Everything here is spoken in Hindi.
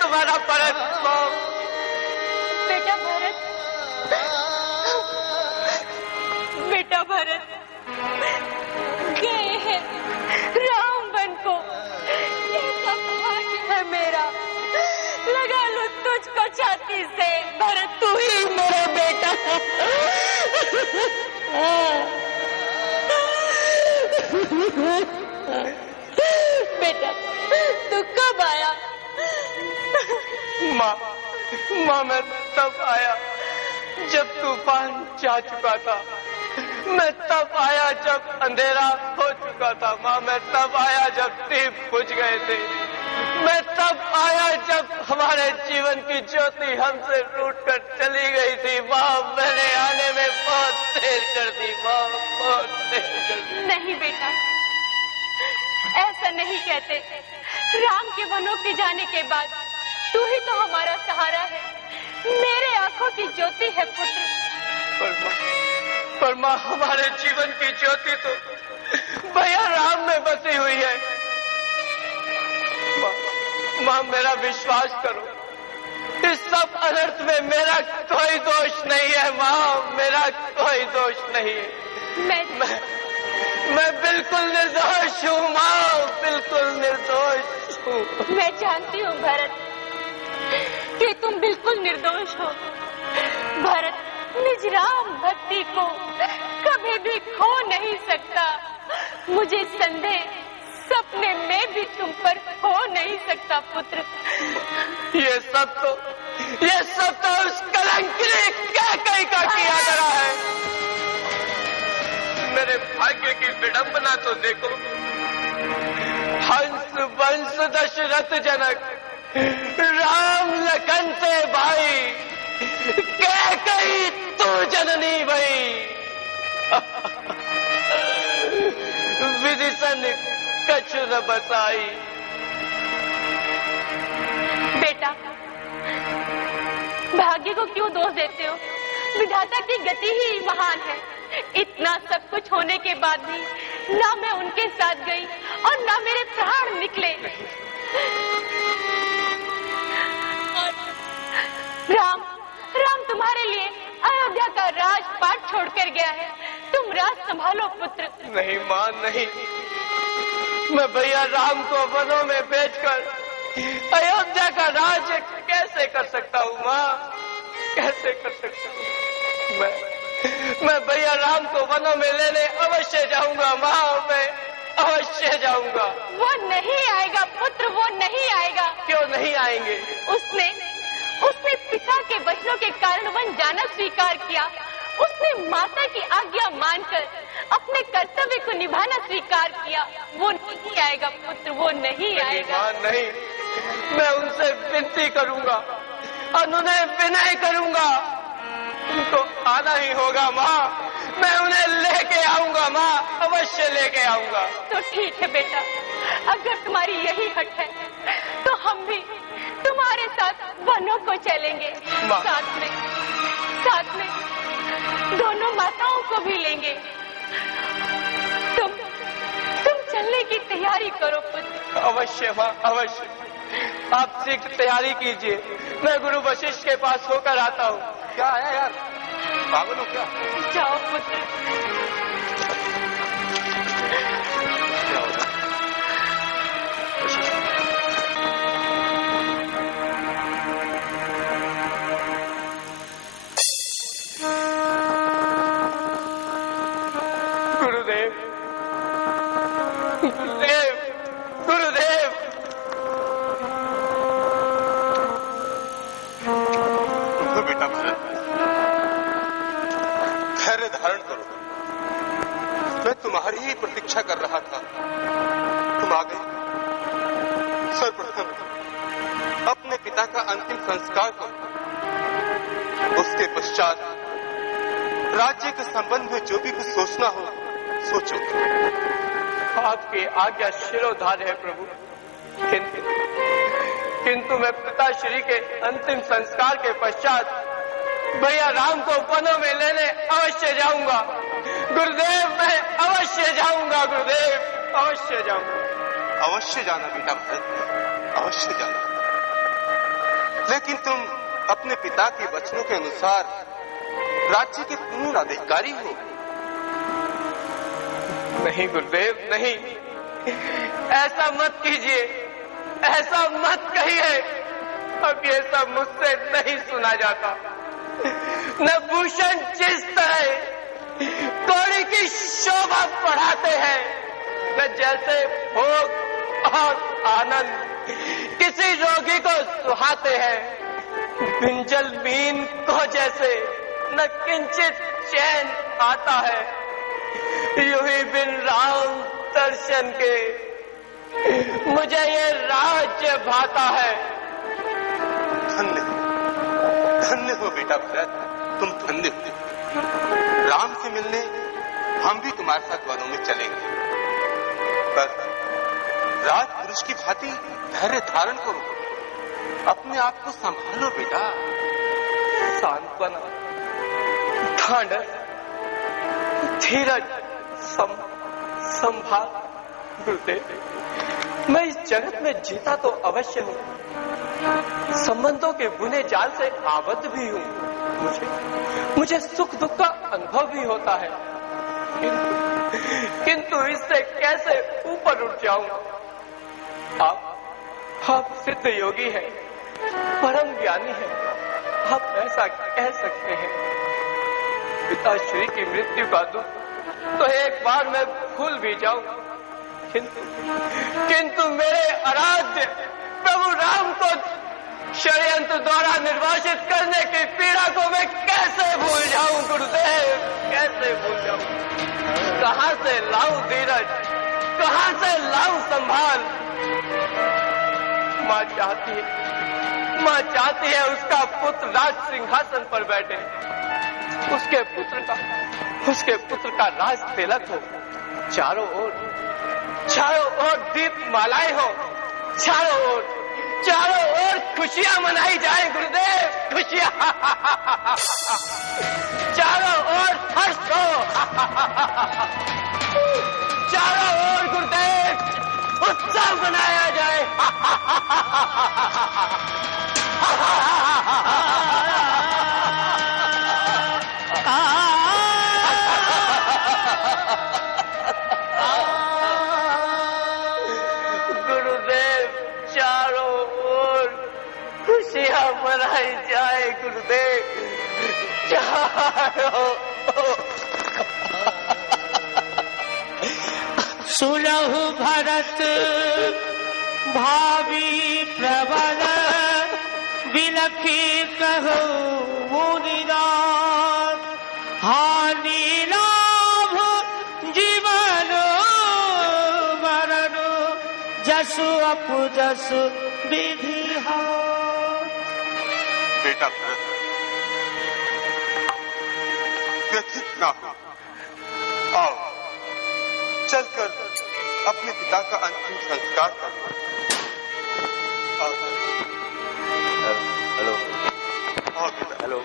तुम्हारा भरत। बेटा भरत, बेटा भरत गए हैं राम बन को। ये सब भाग्य है मेरा, लगा लो तुझको छाती से। भरत तू ही मेरा बेटा है। बेटा तू कब आया? माँ, मैं तब आया जब तूफान जा चुका था। मैं तब आया जब अंधेरा हो चुका था। माँ, मैं तब आया जब दीप बुझ गए थे। मैं तब आया जब हमारे जीवन की ज्योति हमसे रूठ कर चली गई थी। माँ, मैंने आने में बहुत देर कर दी। माँ, बहुत देर कर दी। नहीं बेटा, ऐसा नहीं कहते। राम के वनों के जाने के बाद तू ही तो हमारा सहारा है, मेरे आंखों की ज्योति है पुत्र। पर माँ, हमारे जीवन की ज्योति तो भैया राम में बसी हुई है। माँ, मेरा विश्वास करो, इस सब अनर्थ में मेरा कोई दोष नहीं है। माँ, मेरा कोई दोष नहीं है। मैं बिल्कुल निर्दोष हूँ माँ, बिल्कुल निर्दोष हूँ। मैं जानती हूँ भरत कि तुम बिल्कुल निर्दोष हो। भरत निज राम भक्ति को कभी भी खो नहीं सकता। मुझे संदेह सपने में भी तुम पर हो नहीं सकता पुत्र। ये सब तो उस कलंकिनी कैकई का किया करा है। मेरे भाग्य की विडंबना तो देखो। हंस वंश दशरथ जनक, राम लखन से भाई, कैकई तू जननी भई। विदिशन कछु न बसाई। बेटा, भाग्य को क्यों दोष देते हो? विधाता की गति ही महान है। इतना सब कुछ होने के बाद भी ना मैं उनके साथ गई और ना मेरे प्राण निकले। राम तुम्हारे लिए अयोध्या का राजपाट छोड़कर गया है। तुम राज संभालो पुत्र। नहीं मां, नहीं। मैं भैया राम को वनों में बेचकर अयोध्या का राज कैसे कर सकता हूँ माँ? कैसे कर सकता हूँ? मैं भैया राम को वनों में लेने अवश्य जाऊंगा माँ, मैं अवश्य जाऊंगा। वो नहीं आएगा पुत्र, वो नहीं आएगा। क्यों नहीं आएंगे? उसने पिता के वचनों के कारण वन जाना स्वीकार किया। उसने माता की आज्ञा मानकर अपने कर्तव्य को निभाना स्वीकार किया। वो नहीं आएगा पुत्र, वो नहीं आएगा। नहीं, मैं उनसे विनती करूंगा और उन्हें विनय करूंगा। उनको आना ही होगा माँ। मैं उन्हें लेके आऊंगा माँ, अवश्य लेके आऊंगा। तो ठीक है बेटा, अगर तुम्हारी यही हट है तो हम भी तुम्हारे साथ वनों को चलेंगे। साथ में दोनों माताओं को भी लेंगे। तुम चलने की तैयारी करो पुत्र। अवश्य माँ, अवश्य। आप शीघ्र तैयारी कीजिए, मैं गुरु वशिष्ठ के पास होकर आता हूँ। क्या आया यार, पागल हो क्या? जाओ पुत्र। गुरुदेव। बेटा भरत, धैर्य धारण करो। मैं तुम्हारी ही प्रतीक्षा कर रहा था, तुम आ गए। सर्वप्रथम अपने पिता का अंतिम संस्कार करो, उसके पश्चात राज्य के संबंध में जो भी कुछ सोचना हो सोचो। आपकी आज्ञा शिरोधार्य है प्रभु, किंतु मैं पिताश्री के अंतिम संस्कार के पश्चात भैया राम को वनों में लेने अवश्य जाऊंगा। गुरुदेव, मैं अवश्य जाऊंगा। गुरुदेव, अवश्य जाऊंगा। अवश्य जाना बेटा भरत, अवश्य जाना। लेकिन तुम अपने पिता के वचनों के अनुसार राज्य के पूर्ण अधिकारी हो। नहीं गुरुदेव, नहीं, ऐसा मत कीजिए, ऐसा मत कहिए। अब ये सब मुझसे नहीं सुना जाता। न भूषण जिस तरह कौड़ी की शोभा बढ़ाते हैं, न जैसे भोग और आनंद किसी रोगी को सुहाते हैं, बिंजल बीन को जैसे न किंचित चैन आता है, यूं ही बिन राम दर्शन के मुझे ये राज्य भाता है। धन्य हो बेटा भरत, तुम धन्य हो। राम से मिलने हम भी तुम्हारे साथ वनों में चलेंगे, पर राजपुरुष की भांति धैर्य धारण करो, अपने आप को संभालो बेटा। सांत्वना, ढांढस, धीरज, संभाल। गुरुदेव, मैं इस जगत में जीता तो अवश्य हूँ, संबंधों के बुने जाल से आबद्ध भी हूँ, मुझे सुख दुख का अनुभव भी होता है, किंतु इससे कैसे ऊपर उठ जाऊं? आप सिद्ध योगी हैं, परम ज्ञानी हैं, आप ऐसा कह सकते हैं। पिताश्री की मृत्यु का दुख तो एक बार मैं भूल भी जाऊं, किंतु मेरे आराध्य प्रभु राम को षड्यंत्र द्वारा निर्वासित करने की पीड़ा को मैं कैसे भूल जाऊं गुरुदेव, कैसे भूल जाऊं? कहां से लाऊं धीरज, कहां से लाऊं संभाल? मां चाहती है उसका पुत्र राज सिंहासन पर बैठे, उसके पुत्र का राज तिलक हो, चारों ओर दीप मालाएं हो, चारों ओर खुशियां मनाई जाए गुरुदेव, खुशियां। चारों ओर हर्ष हो, चारों ओर गुरुदेव उत्सव मनाया जाए। मनाई जाए गुरुदेव, सुलहु भरत भावी प्रबल, बिलखी कहो मुनिनाथ, हानि लाभ जीवन मरण, जसु अपजसु विधि। बेटा भरत, व्यथित ना हो, आओ चलकर अपने पिता का अंतिम संस्कार करो। हेलो, आओ बेटा। हेलो।